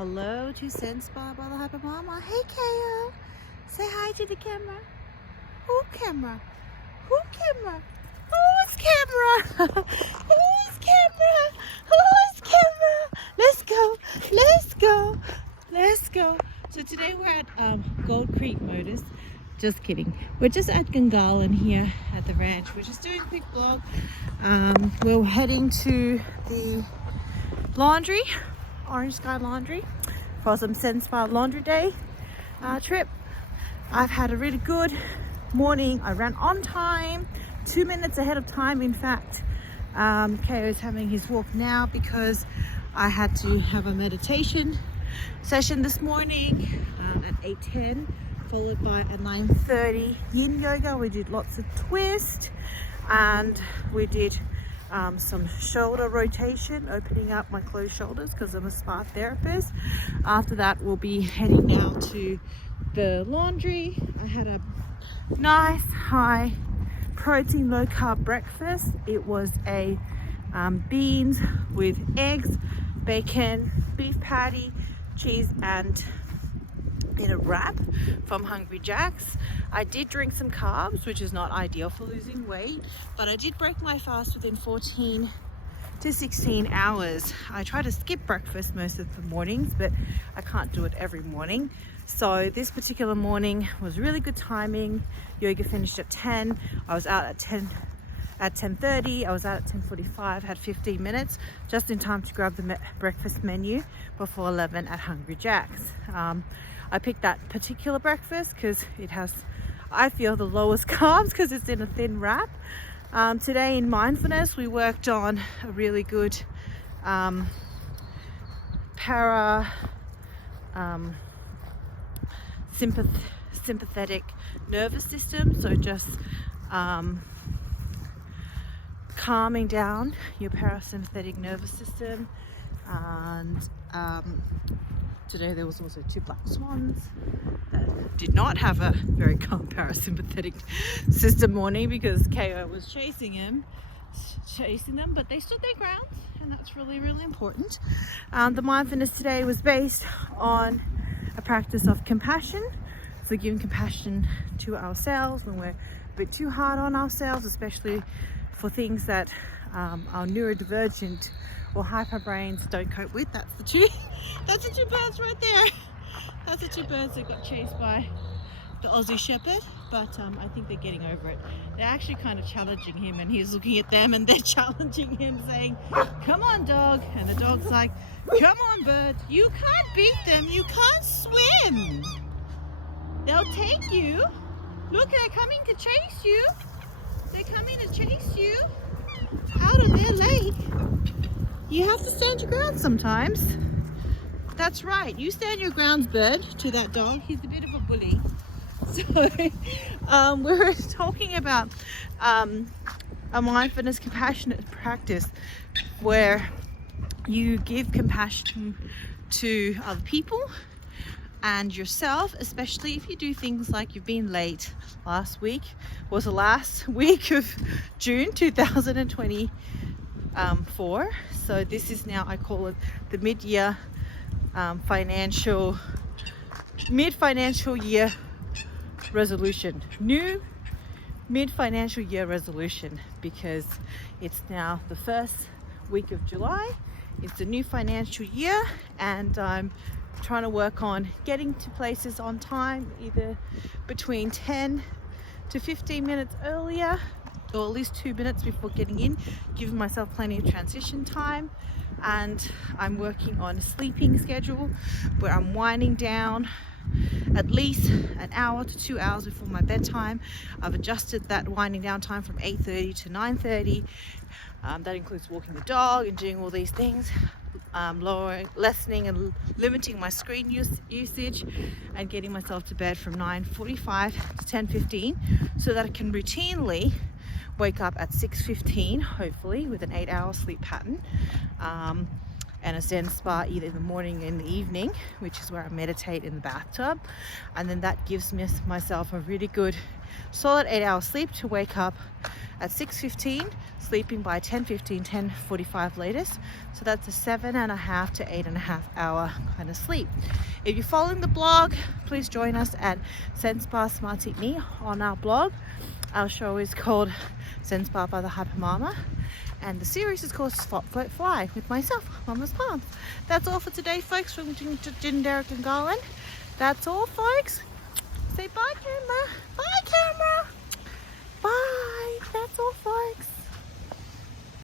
Hello to ZenSpa-Hypa Mama. Hey Kale, say hi to the camera. Who camera? Who camera? Who's camera? Who's camera? Who's camera? Let's go, let's go, let's go. So today we're at Gold Creek Motors. Just kidding. We're just at Gungahlin here at the ranch. We're just doing a quick vlog. We're heading to the laundry, Orange Sky Laundry, for some ZenSpa laundry day trip. I've had a really good morning. I ran on time, 2 minutes ahead of time. In fact, KO is having his walk now because I had to have a meditation session this morning at 8:10, followed by at 9:30 yin yoga. We did lots of twist and we did some shoulder rotation, opening up my closed shoulders because I'm a spa therapist. After that, we'll be heading down to the laundry. I had a nice high protein low carb breakfast. It was a beans with eggs, bacon, beef patty, cheese, and in a wrap from Hungry Jack's. I did drink some carbs, which is not ideal for losing weight, but I did break my fast within 14 to 16 hours. I try to skip breakfast most of the mornings, but I can't do it every morning. So this particular morning was really good timing. Yoga finished at 10. I was out at 10:30. I was out at 10:45, had 15 minutes, just in time to grab the breakfast menu before 11 at Hungry Jack's. I picked that particular breakfast because it has, I feel, the lowest carbs because it's in a thin wrap. Today in mindfulness, we worked on a really good sympathetic nervous system. So just calming down your parasympathetic nervous system. And today there was also 2 black swans that did not have a very calm parasympathetic system morning because KO was chasing them, but they stood their ground, and that's really, really important. The mindfulness today was based on a practice of compassion. So giving compassion to ourselves when we're a bit too hard on ourselves, especially for things that our neurodivergent or hyper brains don't cope with. That's the two birds right there. That's the 2 birds that got chased by the Aussie Shepherd, but I think they're getting over it. They're actually kind of challenging him, and he's looking at them and they're challenging him, saying, "Come on, dog." And the dog's like, "Come on, bird, you can't beat them, you can't swim. They'll take you. Look, they're coming to chase you. They're coming to chase you out of their lake. You have to stand your ground sometimes." That's right, you stand your grounds, bird, to that dog. He's a bit of a bully. So we're talking about a mindfulness compassionate practice where you give compassion to other people and yourself, especially if you do things like you've been late. Last week was the last week of June 2024. So this is now, I call it the mid-financial year resolution. New mid-financial year resolution, because it's now the first week of July. It's the new financial year, and I'm trying to work on getting to places on time, either between 10 to 15 minutes earlier, or at least 2 minutes before getting in, giving myself plenty of transition time. And I'm working on a sleeping schedule where I'm winding down at least an hour to 2 hours before my bedtime. I've adjusted that winding down time from 8:30 to 9:30. That includes walking the dog and doing all these things, lessening and limiting my screen usage, and getting myself to bed from 9:45 to 10:15 so that I can routinely wake up at 6:15, hopefully with an 8-hour sleep pattern. and a Zen spa either in the morning or in the evening, which is where I meditate in the bathtub. And then that gives myself a really good solid 8-hour sleep to wake up at 6:15, sleeping by 10:15, 10:45 latest. So that's a 7.5 to 8.5 hour kind of sleep. If you're following the blog, please join us at ZenSpa-Hypa on our blog. Our show is called ZenSpa by the Hypa Mama, and the series is called Spot Float Fly with myself, Mama's Palms. That's all for today, folks, from Jin, Derek and Garland. That's all, folks.